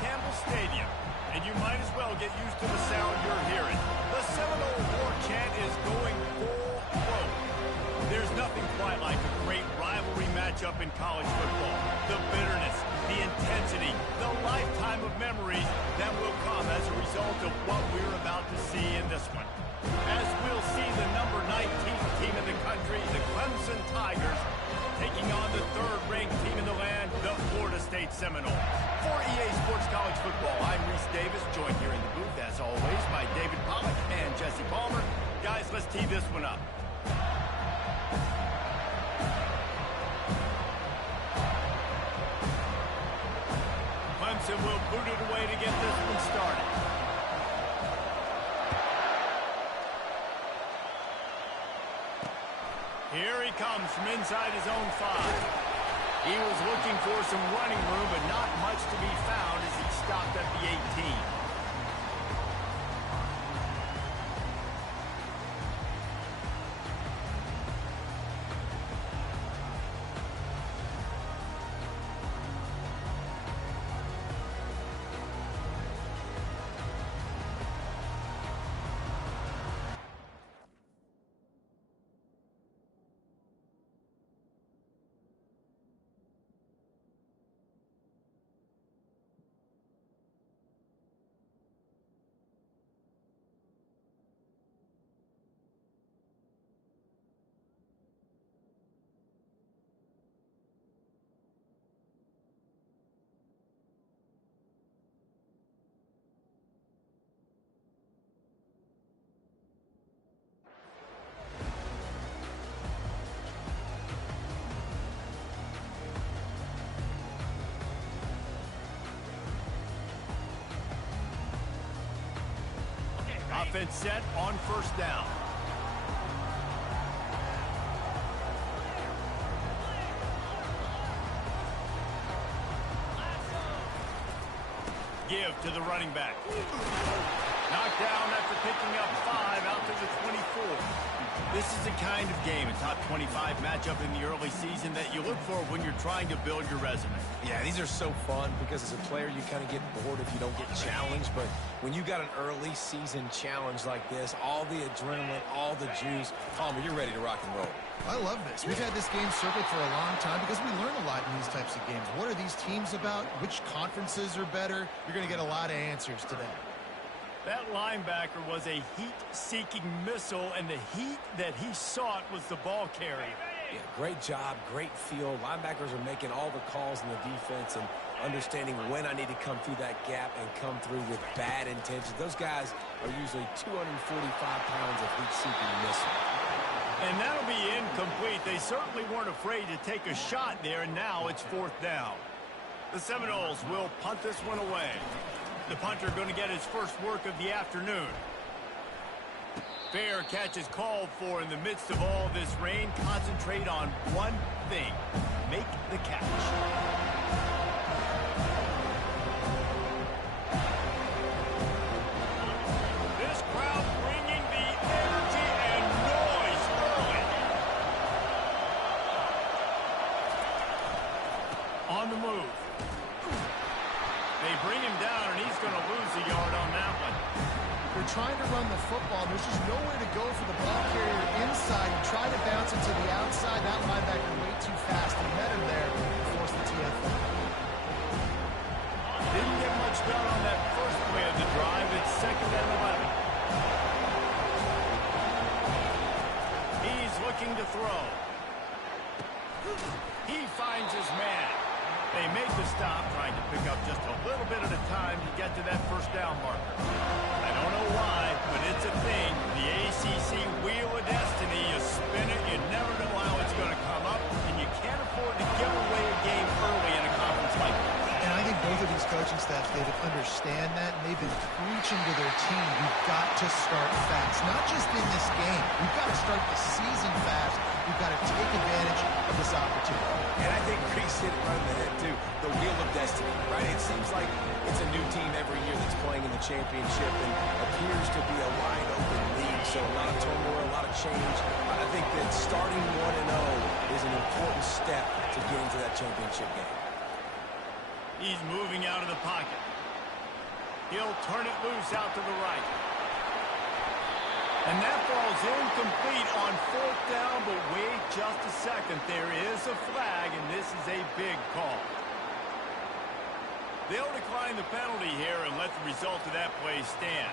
Campbell Stadium, and you might as well get used to the sound you're hearing. The Seminole war chant is going full throat. There's nothing quite like a great rivalry matchup in college football. The bitterness, the intensity, the lifetime of memories that will come as a result of what we're about to see in this one. As we'll see the number 19th team in the country, the Clemson Tigers, taking on the third-ranked team in the land, the Florida State Seminoles. For EA Sports College Football, I'm Reese Davis, joined here in the booth, as always, by David Pollack and Jesse Palmer. Guys, let's tee this one up. Clemson will boot it away to get this one started. Here he comes from inside his own 5. He was looking for some running room, but not much to be found as he stopped at the 18. Offense set on first down. Give to the running back. Knocked down after picking up 5 out to the 24. This is the kind of game, a top 25 matchup in the early season, that you look for when you're trying to build your resume. Yeah, these are so fun because as a player, you kind of get bored if you don't get challenged. But when you got an early season challenge like this, all the adrenaline, all the juice, Palmer, you're ready to rock and roll. I love this. We've had this game circled for a long time because we learn a lot in these types of games. What are these teams about? Which conferences are better? You're going to get a lot of answers today. That linebacker was a heat-seeking missile, and the heat that he sought was the ball carrier. Yeah, great job, great feel. Linebackers are making all the calls in the defense and understanding when I need to come through that gap and come through with bad intentions. Those guys are usually 245 pounds of heat-seeking missile. And that'll be incomplete. They certainly weren't afraid to take a shot there, and now it's fourth down. The Seminoles will punt this one away. The punter going to get his first work of the afternoon. Fair catch is called for in the midst of all this rain. Concentrate on one thing. Make the catch. This crowd bringing the energy and noise early. On the move. They bring him down, and he's going to lose a yard on that one. They're trying to run the football. There's just nowhere to go for the ball carrier inside. He tried to bounce it to the outside. That linebacker way too fast. He met him there and forced the TFL. Didn't get much done on that first play of the drive. It's 2nd and 11. He's looking to throw. He finds his man. They make the stop, trying to pick up just a little bit at a time to get to that first down marker. I don't know why, but it's a thing. The ACC Wheel of Destiny, you spin it, you never know how it's going to come up, and you can't afford to give away a game early in a conference like this. And I think both of these coaching staffs, David, understand that, and they've been preaching to their team, we've got to start fast. Not just in this game. We've got to start the season fast. We've got to take advantage of this opportunity. And I think Reese hit it right on the head, too. The Wheel of Destiny, right? It seems like it's a new team every year that's playing in the championship and appears to be a wide-open league. So a lot of turmoil, a lot of change. I think that starting 1-0 is an important step to get into that championship game. He's moving out of the pocket. He'll turn it loose out to the right. And that ball's incomplete on 4th down, but wait just a second. There is a flag, and this is a big call. They'll decline the penalty here and let the result of that play stand.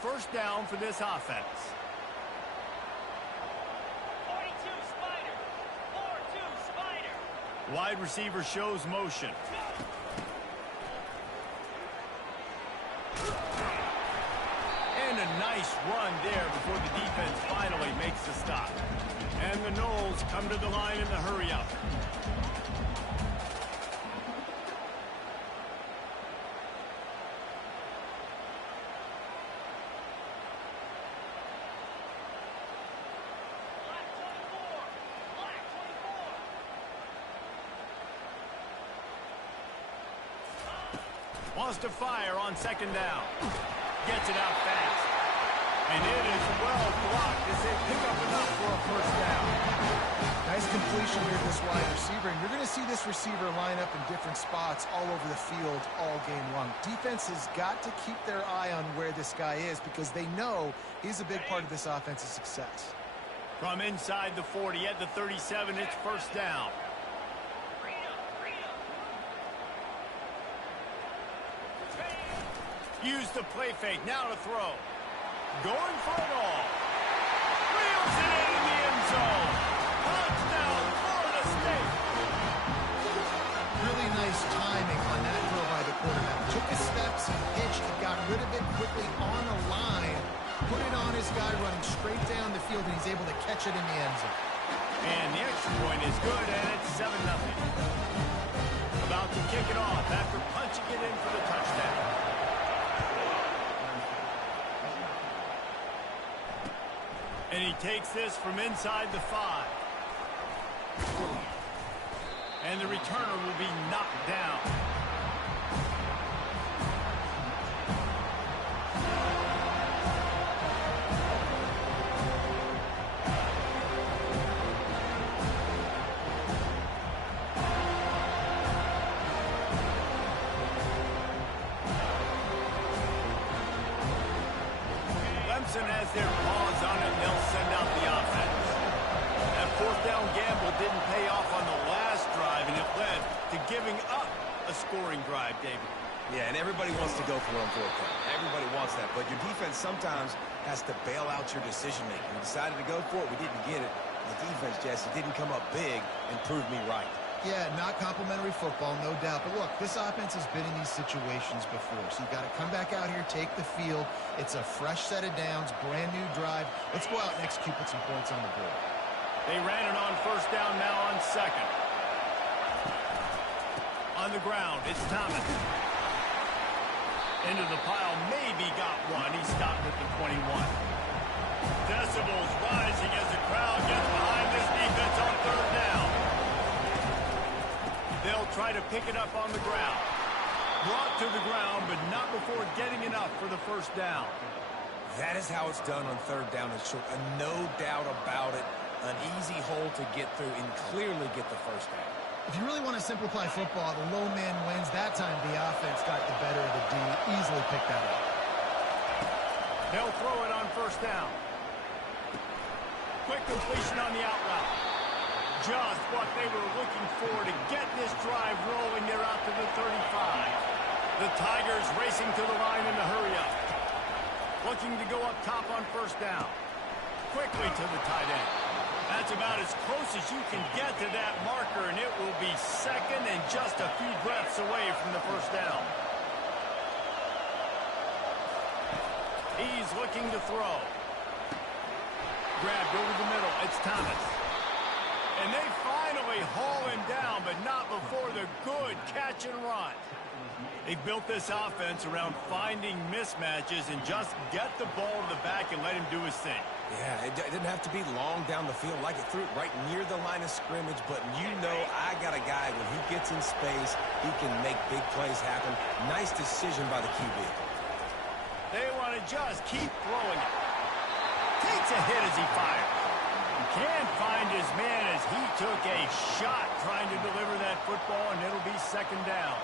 First down for this offense. 42 Spider. 4-2 Spider. Wide receiver shows motion. And a nice run there before the defense finally makes the stop. And the Knowles come to the line in the hurry-up. Wants to fire on 2nd down. Gets it out fast. And it is well blocked as they pick up enough for a 1st down. Nice completion here, this wide receiver. And you're going to see this receiver line up in different spots all over the field all game long. Defense has got to keep their eye on where this guy is because they know he's a big part of this offense's success. From inside the 40 at the 37, it's 1st down. Use the play fake, now to throw. Going for it all. Wheels it in the end zone. Touchdown, Florida State. Really nice timing on that throw by the quarterback. Took his steps, he pitched, he got rid of it quickly on the line, put it on his guy running straight down the field, and he's able to catch it in the end zone. And the extra point is good, and it's 7-0. About to kick it off after punching it in for the touchdown. And he takes this from inside the 5. And the returner will be knocked down. Clemson has their paws on it, and they'll send out the offense. That 4th down gamble didn't pay off on the last drive, and it led to giving up a scoring drive, David. Yeah, and everybody wants to go for it on 4th down. Everybody wants that, but your defense sometimes has to bail out your decision-making. We decided to go for it. We didn't get it. The defense, Jesse, didn't come up big and prove me right. Yeah, not complimentary football, no doubt. But look, this offense has been in these situations before. So you've got to come back out here, take the field. It's a fresh set of downs, brand new drive. Let's go out and execute, put some points on the board. They ran it on 1st down, now on 2nd. On the ground, it's Thomas. Into the pile, maybe got one. He stopped at the 21. Decibels rising as the crowd gets behind this defense on 3rd down. They'll try to pick it up on the ground. Brought to the ground, but not before getting enough for the 1st down. That is how it's done on 3rd down and short. No doubt about it. An easy hole to get through and clearly get the 1st down. If you really want to simplify football, the low man wins. That time the offense got the better of the D. Easily picked that up. They'll throw it on 1st down. Quick completion on the out route. Just what they were looking for to get this drive rolling. They're out to the 35. The Tigers racing to the line in the hurry-up. Looking to go up top on 1st down. Quickly to the tight end. That's about as close as you can get to that marker, and it will be 2nd and just a few breaths away from the 1st down. He's looking to throw. Grabbed over the middle. It's Thomas. And they finally haul him down, but not before the good catch and run. They've built this offense around finding mismatches and just get the ball to the back and let him do his thing. Yeah, it didn't have to be long down the field. Like it threw it right near the line of scrimmage, but you know I got a guy, when he gets in space, he can make big plays happen. Nice decision by the QB. They want to just keep throwing it. Takes a hit as he fires. Can't find his man as he took a shot trying to deliver that football, and it'll be second down.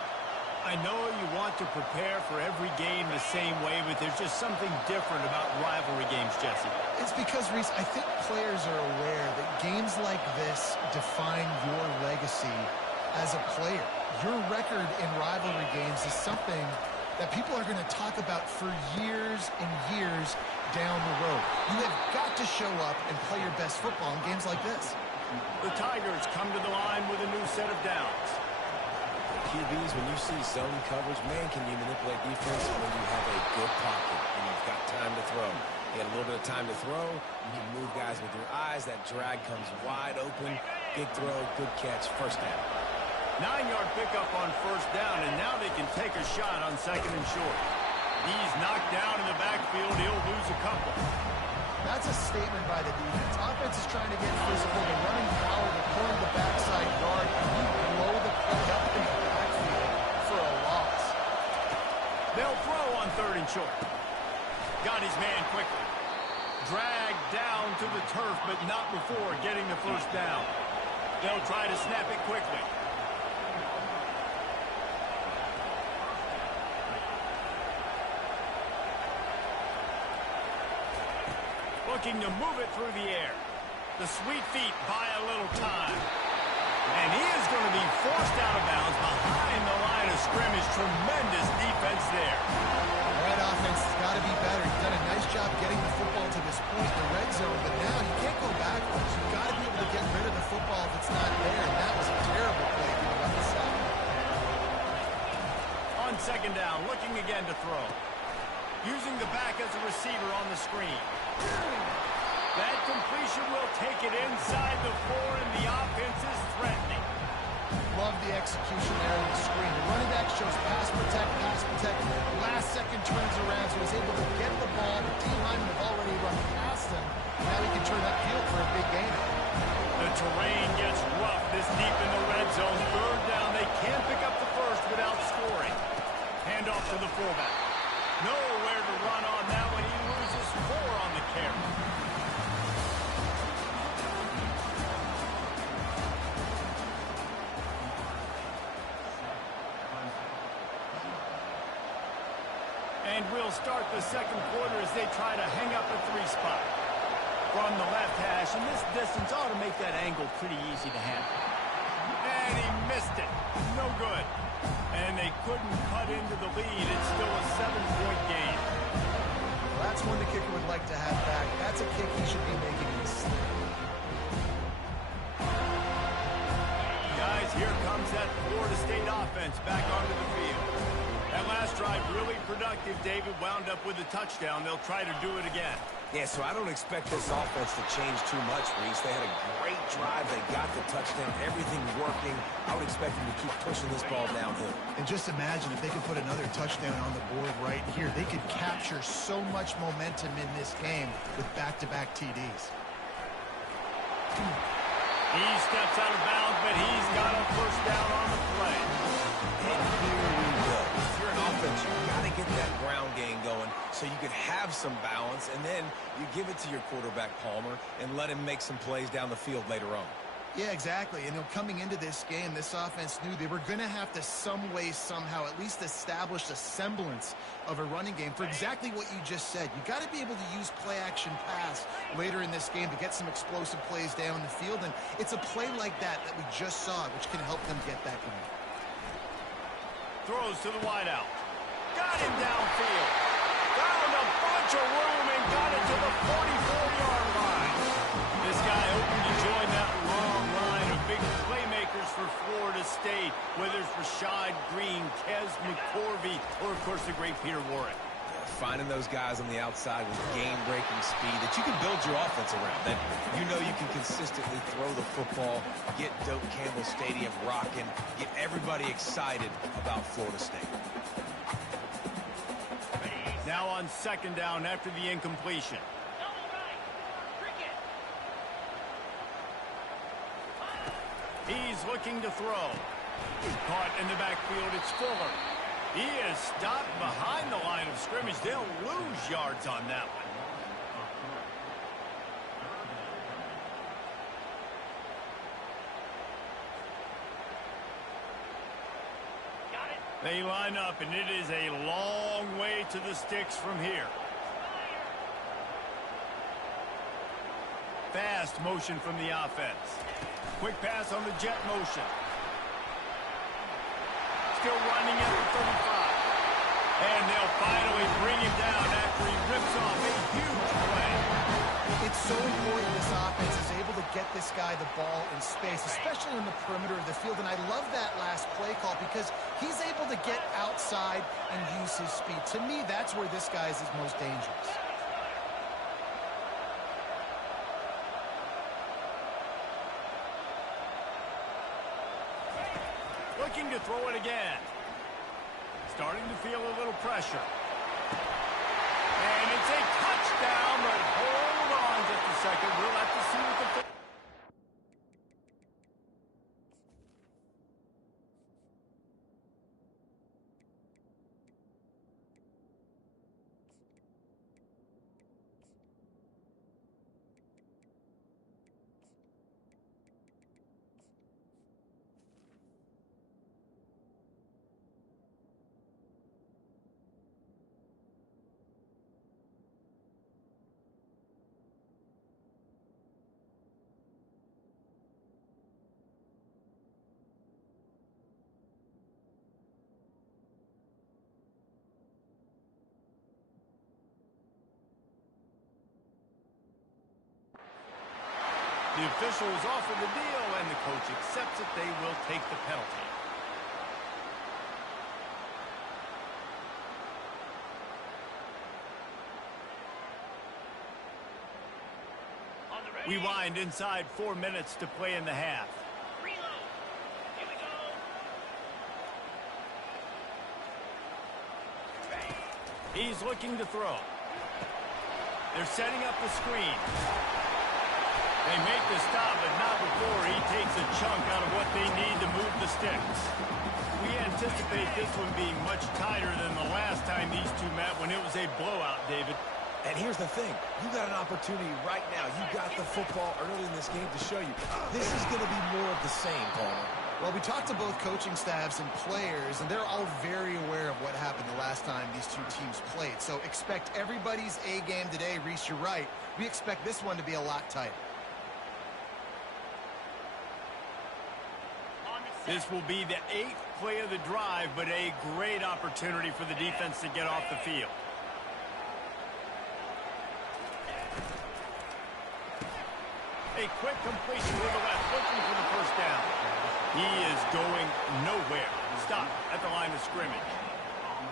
I know you want to prepare for every game the same way, but there's just something different about rivalry games, Jesse. It's because, Reese, I think players are aware that games like this define your legacy as a player. Your record in rivalry games is something that people are going to talk about for years and years down the road. You have got to show up and play your best football in games like this. The Tigers come to the line with a new set of downs. QBs, when you see zone coverage, man, can you manipulate defense when you have a good pocket and you've got time to throw. You get a little bit of time to throw, you can move guys with your eyes, that drag comes wide open, big throw, good catch, first down. 9-yard pickup on first down, and now they can take a shot on second and short. He's knocked down in the backfield. He'll lose a couple. That's a statement by the defense. Offense is trying to get physical. They're running power. They're pulling the backside guard, and you blow the play up in the backfield for a loss. They'll throw on third and short. Got his man quickly. Dragged down to the turf, but not before getting the first down. They'll try to snap it quickly. Looking to move it through the air. The sweet feet buy a little time. And he is going to be forced out of bounds behind the line of scrimmage. Tremendous defense there. That offense has got to be better. He's done a nice job getting the football to this point in the red zone, but now you can't go backwards. You've got to be able to get rid of the football if it's not there, and that was a terrible play giving up the sack. On second down, looking again to throw. Using the back as a receiver on the screen. That completion will take it inside the 4, and the offense is threatening. Love the execution there on the screen. The running back shows pass protect, pass protect. Last second turns around, so he's able to get the ball. The D-linemen have already run past him. Now he can turn that field for a big gain. The terrain gets rough this deep in the red zone. Third down, they can't pick up the first without scoring. Hand off to the fullback. Nowhere to run on that one. He loses 4 on the carry. And we'll start the second quarter as they try to hang up a 3 spot. From the left hash, and this distance ought to make that angle pretty easy to handle. And he missed it. No good. And they couldn't cut into the lead. It's still a 7-point game. Well, that's one the kicker would like to have back. That's a kick he should be making in his sleep. Guys, here comes that Florida State offense back onto the field. That last drive really productive. David wound up with a touchdown. They'll try to do it again. Yeah, so I don't expect this offense to change too much, Reese. They had a great drive. They got the touchdown. Everything working. I would expect them to keep pushing this ball downhill. And just imagine if they could put another touchdown on the board right here. They could capture so much momentum in this game with back-to-back TDs. He steps out of bounds, but he's got a first down on the play. And here we go. If you're an offense, you've got to get that ground game going so you could have some balance, and then you give it to your quarterback, Palmer, and let him make some plays down the field later on. Yeah, exactly. And coming into this game, this offense knew they were going to have to some way, somehow, at least establish a semblance of a running game for exactly what you just said. You got to be able to use play-action pass later in this game to get some explosive plays down the field. And it's a play like that that we just saw, which can help them get that going. Throws to the wideout. Got him downfield. Found a bunch of room and got it to the 44-yard line. This guy hoping to join that long line of big playmakers for Florida State, whether it's Rashad Green, Kez McCorvey, or, of course, the great Peter Warrick. Finding those guys on the outside with game-breaking speed that you can build your offense around, that you know you can consistently throw the football, get Doak Campbell Stadium rocking, get everybody excited about Florida State. Now on second down after the incompletion. He's looking to throw. Caught in the backfield, it's Fuller. He is stopped behind the line of scrimmage. They'll lose yards on that one. They line up, and it is a long way to the sticks from here. Fast motion from the offense. Quick pass on the jet motion. Still running at the 35. And they'll finally bring him down after he rips off a huge play. It's so important this offense is able to get this guy the ball in space, especially in the perimeter of the field. And I love that last play call because he's able to get outside and use his speed. To me, that's where this guy is his most dangerous. Looking to throw it again. Starting to feel a little pressure. And it's a touchdown, but hold on just a second. We'll have to see what the... The official is offered the deal, and the coach accepts it. They will take the penalty. We wind inside 4 minutes to play in the half. Reload. Here we go. He's looking to throw. They're setting up the screen. They make the stop, but not before he takes a chunk out of what they need to move the sticks. We anticipate this one being much tighter than the last time these two met when it was a blowout, David. And here's the thing. You got an opportunity right now. You got the football early in this game to show you. This is going to be more of the same, Palmer. Well, we talked to both coaching staffs and players, and they're all very aware of what happened the last time these two teams played. So expect everybody's A game today. Reese, you're right. We expect this one to be a lot tighter. This will be the 8th play of the drive, but a great opportunity for the defense to get off the field. A quick completion to the left, looking for the first down. He is going nowhere. Stop at the line of scrimmage.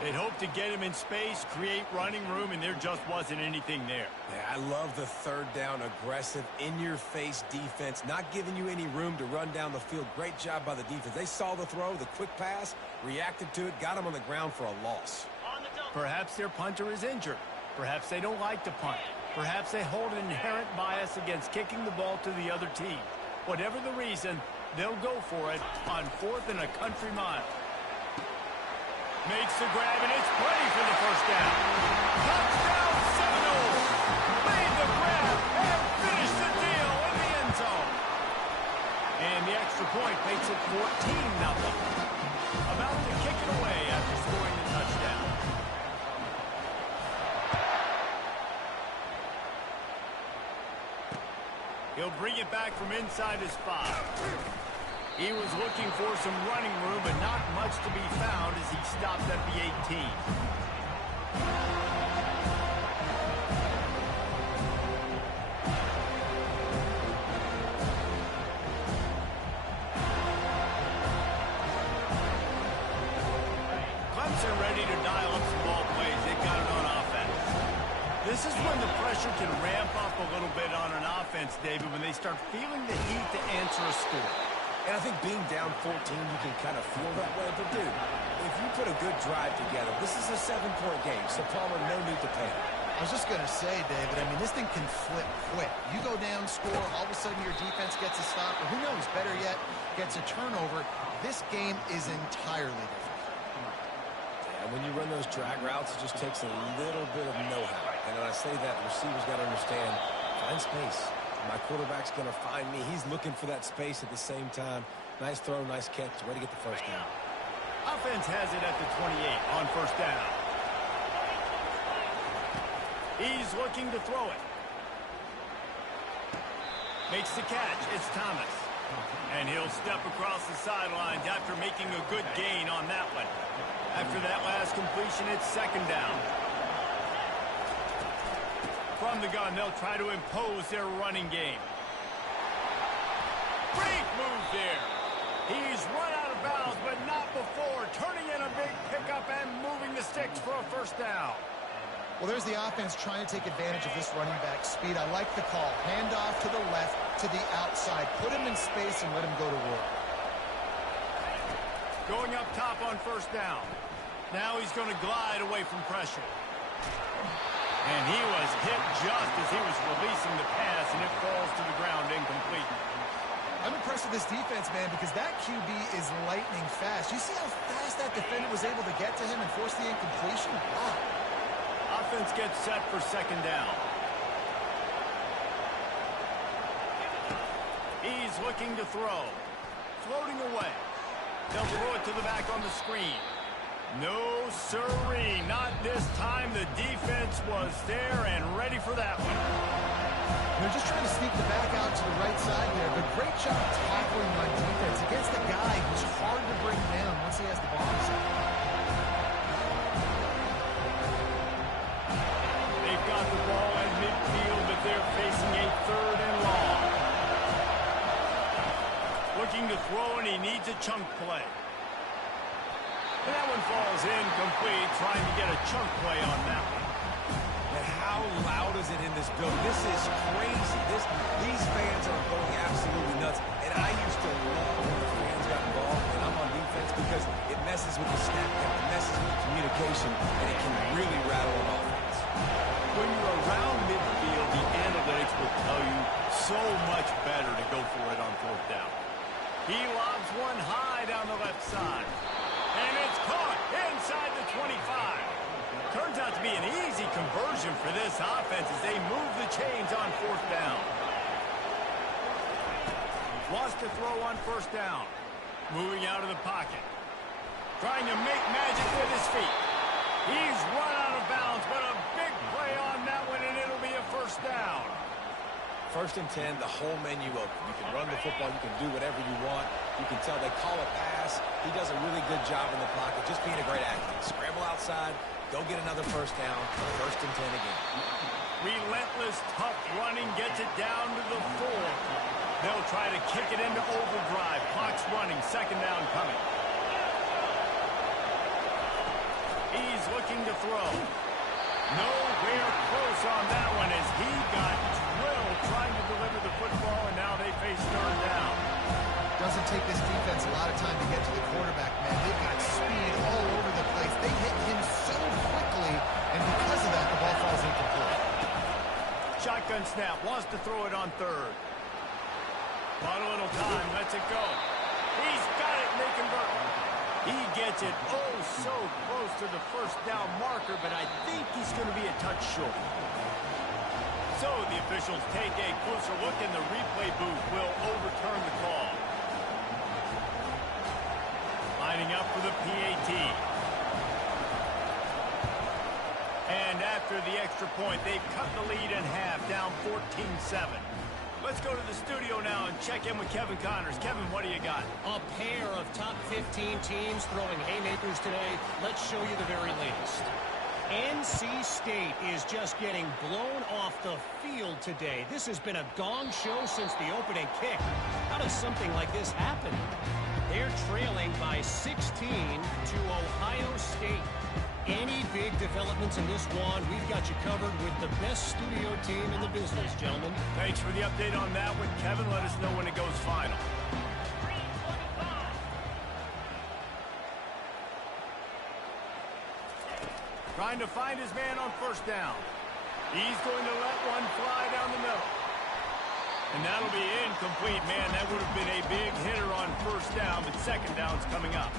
They'd hoped to get him in space, create running room, and there just wasn't anything there. Yeah, I love the third down, aggressive, in-your-face defense, not giving you any room to run down the field. Great job by the defense. They saw the throw, the quick pass, reacted to it, got him on the ground for a loss. Perhaps their punter is injured. Perhaps they don't like to punt. Perhaps they hold an inherent bias against kicking the ball to the other team. Whatever the reason, they'll go for it on 4th and a country mile. Makes the grab, and it's plenty for the first down. Touchdown Seminoles! Made the grab and finished the deal in the end zone. And the extra point makes it 14-0. About to kick it away after scoring the touchdown. He'll bring it back from inside his 5. He was looking for some running room, but not much to be found as he stopped at the 18. Clemson ready to dial up some ball plays. They've got it on offense. This is when the pressure can ramp up a little bit on an offense, David, when they start feeling the heat to answer a score. And I think being down 14, you can kind of feel that way. But, dude, if you put a good drive together, this is a 7-point game, so Palmer, no need to panic. I was just going to say, David, I mean, this thing can flip quick. You go down, score, all of a sudden your defense gets a stop, or who knows, better yet, gets a turnover. This game is entirely different. And when you run those drag routes, it just takes a little bit of know-how. And when I say that, the receivers got to understand, find space. My quarterback's going to find me. He's looking for that space at the same time. Nice throw, nice catch. Way to get the first down. Offense has it at the 28 on first down. He's looking to throw it. Makes the catch. It's Thomas. And he'll step across the sidelines after making a good gain on that one. After that last completion, it's second down. From the gun, they'll try to impose their running game. Great move there. He's run out of bounds, but not before turning in a big pickup and moving the sticks for a first down. Well, there's the offense trying to take advantage of this running back speed. I like the call. Hand off to the left, to the outside. Put him in space and let him go to work. Going up top on first down. Now he's going to glide away from pressure. And he was hit just as he was releasing the pass, and it falls to the ground incomplete. I'm impressed with this defense, man, because that QB is lightning fast. You see how fast that defender was able to get to him and force the incompletion? Wow. Offense gets set for second down. He's looking to throw. Floating away. They'll throw it to the back on the screen. No siree, not this time. The defense was there and ready for that one. They're just trying to sneak the back out to the right side there, but great job tackling on defense against a guy who's hard to bring down once he has the ball inside. They've got the ball at midfield, but they're facing a third and long. Looking to throw, and he needs a chunk play. And that one falls incomplete, trying to get a chunk play on that one. And how loud is it in this building? This is crazy. These fans are going absolutely nuts. And I used to love when the fans got involved when I'm on defense because it messes with the snap count, it messes with the communication, and it can really rattle an offense. When you're around midfield, the analytics will tell you so much better to go for it on fourth down. He lobs one high down the left side. And it's caught inside the 25. Turns out to be an easy conversion for this offense as they move the chains on fourth down. Wants to throw on first down. Moving out of the pocket. Trying to make magic with his feet. He's run out of bounds, but a big play on that one, and it'll be a first down. First and 10, the whole menu open. You can run the football. You can do whatever you want. You can tell they call a pass. He does a really good job in the pocket, just being a great athlete. Scramble outside, go get another first down. First and 10 again. Relentless, tough running gets it down to the 4. They'll try to kick it into overdrive. Clock's running. Second down coming. He's looking to throw. Nowhere close on that one as he got drilled trying to deliver the football, and now they face third down. Doesn't take this defense a lot of time to get to the quarterback, man. They've got speed all over the place. They hit him so quickly, and because of that, the ball falls incomplete. Shotgun snap, wants to throw it on third. Bought a little time, lets it go. He's got it, and they convert. He gets it oh so close to the first down marker, but I think he's going to be a touch short. So the officials take a closer look, and the replay booth will overturn the call. Lining up for the PAT. And after the extra point, they've cut the lead in half, down 14-7. Let's go to the studio now and check in with Kevin Connors. Kevin, what do you got? A pair of top 15 teams throwing haymakers today. Let's show you the very latest. NC State is just getting blown off the field today. This has been a gong show since the opening kick. How does something like this happen? They're trailing by 16 to Ohio State. Any big developments in this one, we've got you covered with the best studio team in the business, gentlemen. Thanks for the update on that one, Kevin. Let us know when it goes final. Trying to find his man on first down. He's going to let one fly down the middle. And that'll be incomplete. Man, that would have been a big hitter on first down, but second down's coming up.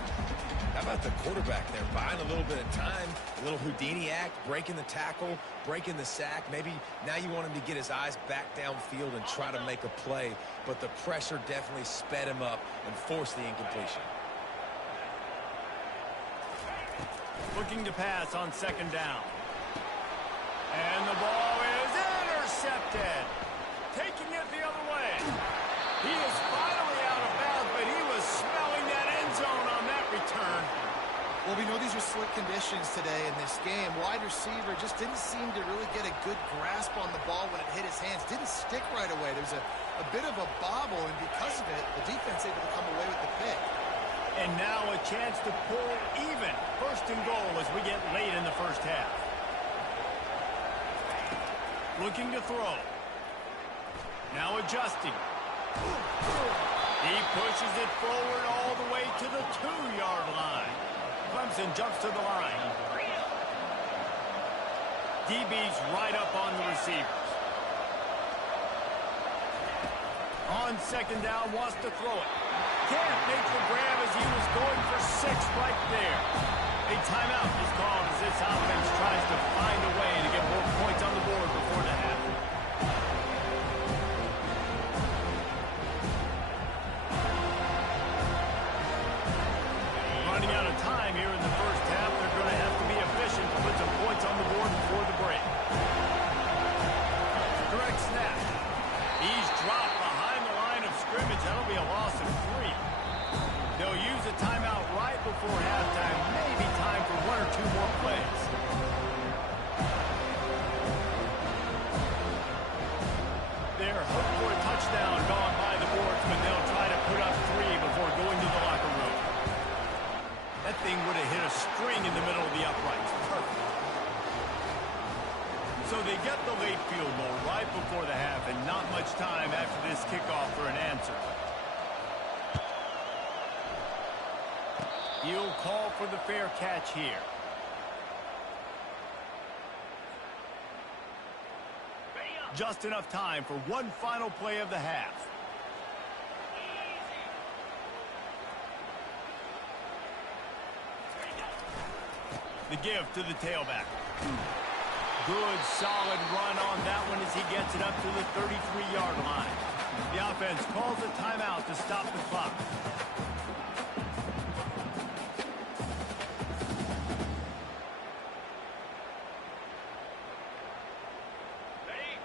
How about the quarterback there, buying a little bit of time, a little Houdini act, breaking the tackle, breaking the sack. Maybe now you want him to get his eyes back downfield and try to make a play, but the pressure definitely sped him up and forced the incompletion. Looking to pass on second down. And the ball is intercepted. Taking it the other way. He is finally out of bounds, but he was smelling that end zone on that return. Well, we know these are slick conditions today in this game. Wide receiver just didn't seem to really get a good grasp on the ball when it hit his hands. Didn't stick right away. There's a bit of a bobble, and because of it, the defense able to come away with the pick. And now a chance to pull even. First and goal as we get late in the first half. Looking to throw. Now adjusting. He pushes it forward all the way to the 2-yard line. Clemson jumps to the line. DB's right up on the receivers. On second down, wants to throw it. Can't make the grab as he was going for 6 right there. A timeout is called as this offense tries to find a way to get more points on the board before the half. Running out of time here in the first half. They're going to have to be efficient to put some points on the board before the break. Correct snap. He's dropped behind the line of scrimmage. That'll be a loss of 3. They'll use a timeout right before halftime. Maybe time for 1 or 2 more plays. They're hoping for a touchdown gone by the boards, but they'll try to put up 3 before going to the locker room. That thing would have hit a string in the middle of the uprights. Perfect. So they get the late field goal right before the half, and not much time after this kickoff for an answer. He'll call for the fair catch here. Just enough time for one final play of the half. The give to the tailback. Good, solid run on that one as he gets it up to the 33-yard line. The offense calls a timeout to stop the clock.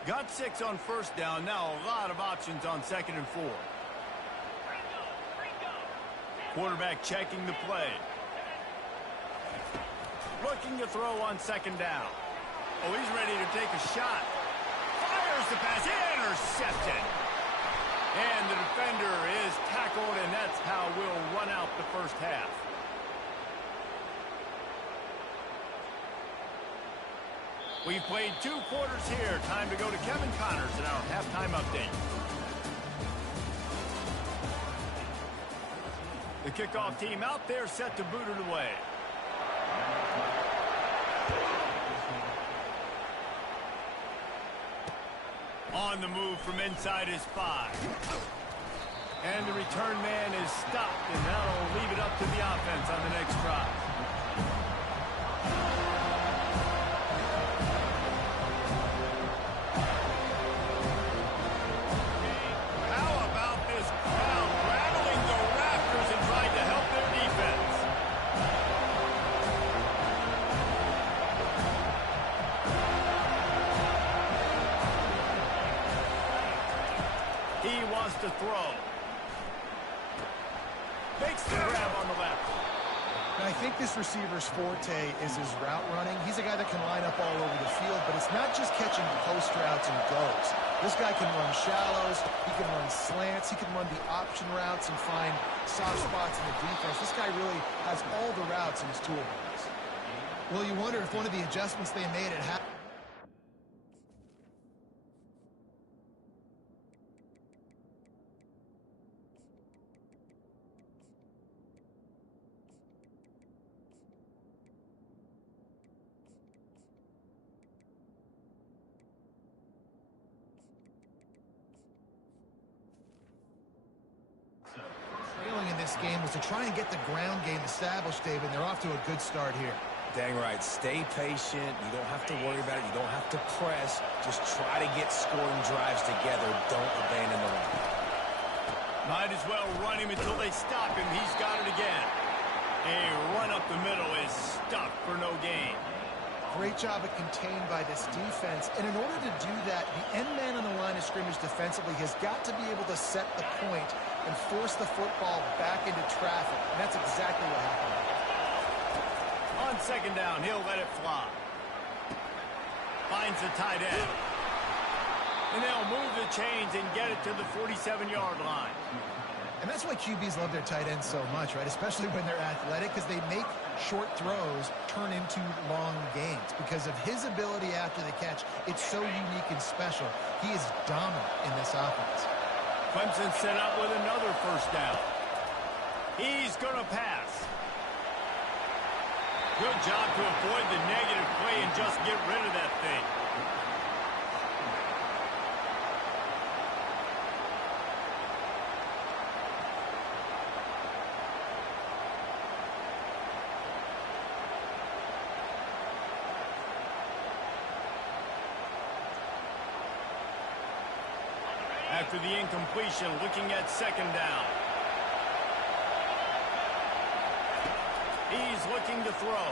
Got 6 on first down. Now a lot of options on second and 4. Quarterback checking the play. Looking to throw on second down. Oh, he's ready to take a shot. Fires the pass. Intercepted. And the defender is tackled, and that's how we'll run out the first half. We've played 2 quarters here. Time to go to Kevin Connors in our halftime update. The kickoff team out there set to boot it away. On the move from inside his 5. And the return man is stopped, and that'll leave it up to the offense on the next drive. To throw. Makes the grab on the left. And I think this receiver's forte is his route running. He's a guy that can line up all over the field, but it's not just catching post routes and goes. This guy can run shallows, he can run slants, he can run the option routes and find soft spots in the defense. This guy really has all the routes in his toolbox. Well, you wonder if one of the adjustments they made at half. In this game was to try and get the ground game established, David. They're off to a good start here. Dang right. Stay patient. You don't have to worry about it. You don't have to press. Just try to get scoring drives together. Don't abandon the run. Might as well run him until they stop him. He's got it again. A run up the middle is stuffed for no gain. Great job of contained by this defense. And in order to do that, the end man on the line of scrimmage defensively has got to be able to set the point and force the football back into traffic. And that's exactly what happened. On second down, he'll let it fly. Finds the tight end. And they'll move the chains and get it to the 47-yard line. And that's why QBs love their tight ends so much, right? Especially when they're athletic, because they make short throws turn into long gains. Because of his ability after the catch, it's so unique and special. He is dominant in this offense. Clemson set up with another first down. He's going to pass. Good job to avoid the negative play and just get rid of that thing. After the incompletion, looking at second down. He's looking to throw.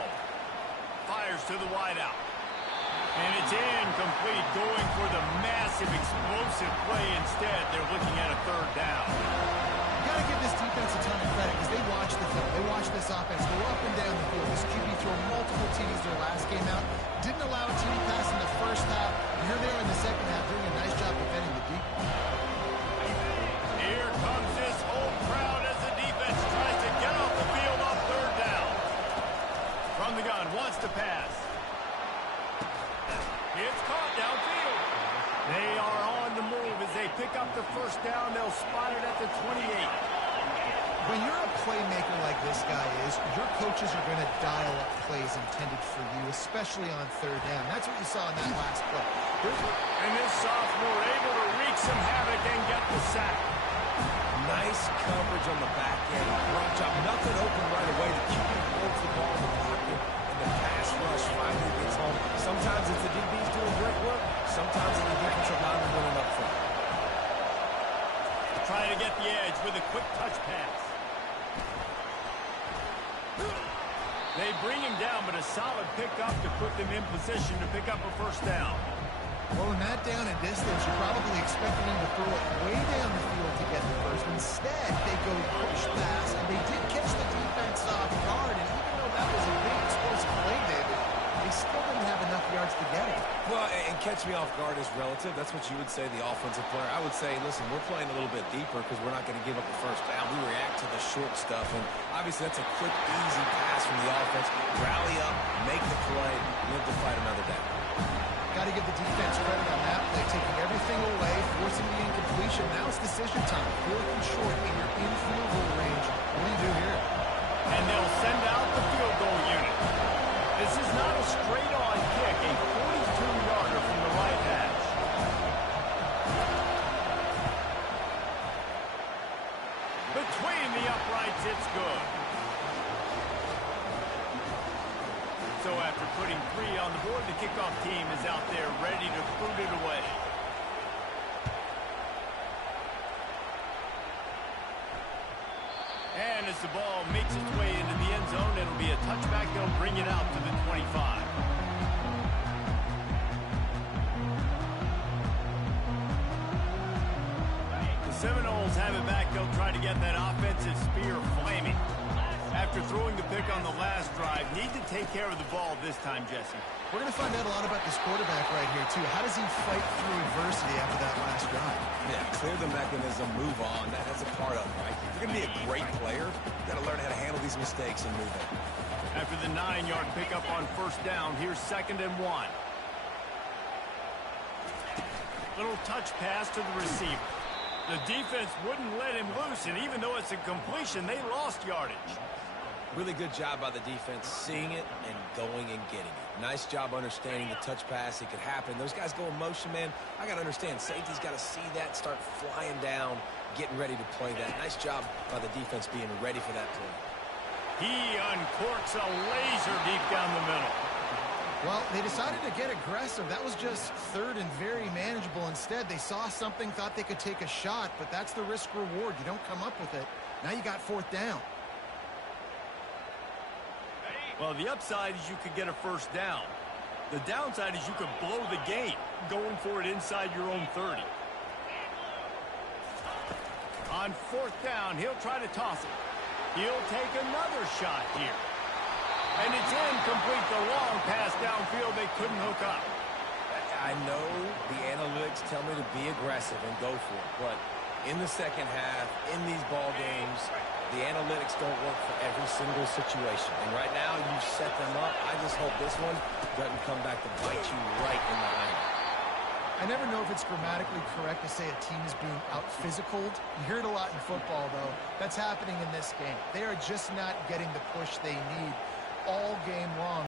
Fires to the wideout. And it's incomplete, going for the massive, explosive play instead. They're looking at a third down. You got to give this defense a ton of credit because they watch the film. They watch this offense go up and down the field. This QB threw multiple TDs their last game out. Didn't allow a TD pass in the first half. Here they are in the second half doing a nice job defending the deep. Here comes this whole crowd as the defense tries to get off the field on third down. From the gun, wants to pass. It's caught downfield. They are on the move as they pick up the first down. They'll spot it at the 28. When you're a playmaker like this guy is, your coaches are going to dial up plays intended for you, especially on third down. That's what you saw in that last play. And this sophomore able to wreak some havoc and get the sack. Nice coverage on the back end. Great job. Nothing open right away. The QB holds the ball in the pocket, and the pass rush finally gets home. Sometimes it's the DBs doing great work. Sometimes it's the defensive lineman running up front. Trying to get the edge with a quick touch pass. They bring him down, but a solid pickup to put them in position to pick up a first down. Well, in that down and distance, you're probably expecting him to throw it way down the field to get the first. Instead, they go push pass, and they did catch the defense off guard. And even though that was a big explosive play, David, they still didn't have enough yards to get it. Well, and catch me off guard is relative. That's what you would say, the offensive player. I would say, listen, we're playing a little bit deeper because we're not going to give up the first down. We react to the short stuff, and obviously that's a quick, easy pass from the offense. Rally up, make the play, live to fight another down. Got to give the defense credit on that play, taking everything away, forcing the incompletion. Now it's decision time. Fourth and short in your in-field goal range. What do you do here? And they'll send out the field goal unit. This is not a straight-on kick, a 42-yarder from the right hash. Between the uprights, it's good. So after putting 3 on the board, the kickoff team is out there ready to boot it away. And as the ball makes its way into the end zone, it'll be a touchback. They'll bring it out to the 25. The Seminoles have it back. They'll try to get that offensive spear flaming. After throwing the pick on the last drive, need to take care of the ball this time, Jesse. We're going to find out a lot about this quarterback right here, too. How does he fight through adversity after that last drive? Yeah, clear the mechanism, move on. That's a part of it, right? If you're going to be a great player, you've got to learn how to handle these mistakes and move on. After the 9-yard pickup on first down, here's 2nd and 1. Little touch pass to the receiver. The defense wouldn't let him loose, and even though it's a completion, they lost yardage. Really good job by the defense, seeing it and going and getting it. Nice job understanding the touch pass. It could happen. Those guys go in motion, man. I got to understand. Safety's got to see that, start flying down, getting ready to play that. Nice job by the defense being ready for that play. He uncorks a laser deep down the middle. Well, they decided to get aggressive. That was just third and very manageable. Instead, they saw something, thought they could take a shot, but that's the risk reward. You don't come up with it. Now you got 4th down. Well, the upside is you could get a first down. The downside is you could blow the game going for it inside your own 30. On fourth down, he'll try to toss it. He'll take another shot here. And it's incomplete. The long pass downfield, they couldn't hook up. I know the analytics tell me to be aggressive and go for it, but in the second half, in these ball games, the analytics don't work for every single situation. And right now, you've set them up. I just hope this one doesn't come back to bite you right in the eye. I never know if it's grammatically correct to say a team is being out-physicaled. You hear it a lot in football, though. That's happening in this game. They are just not getting the push they need all game long.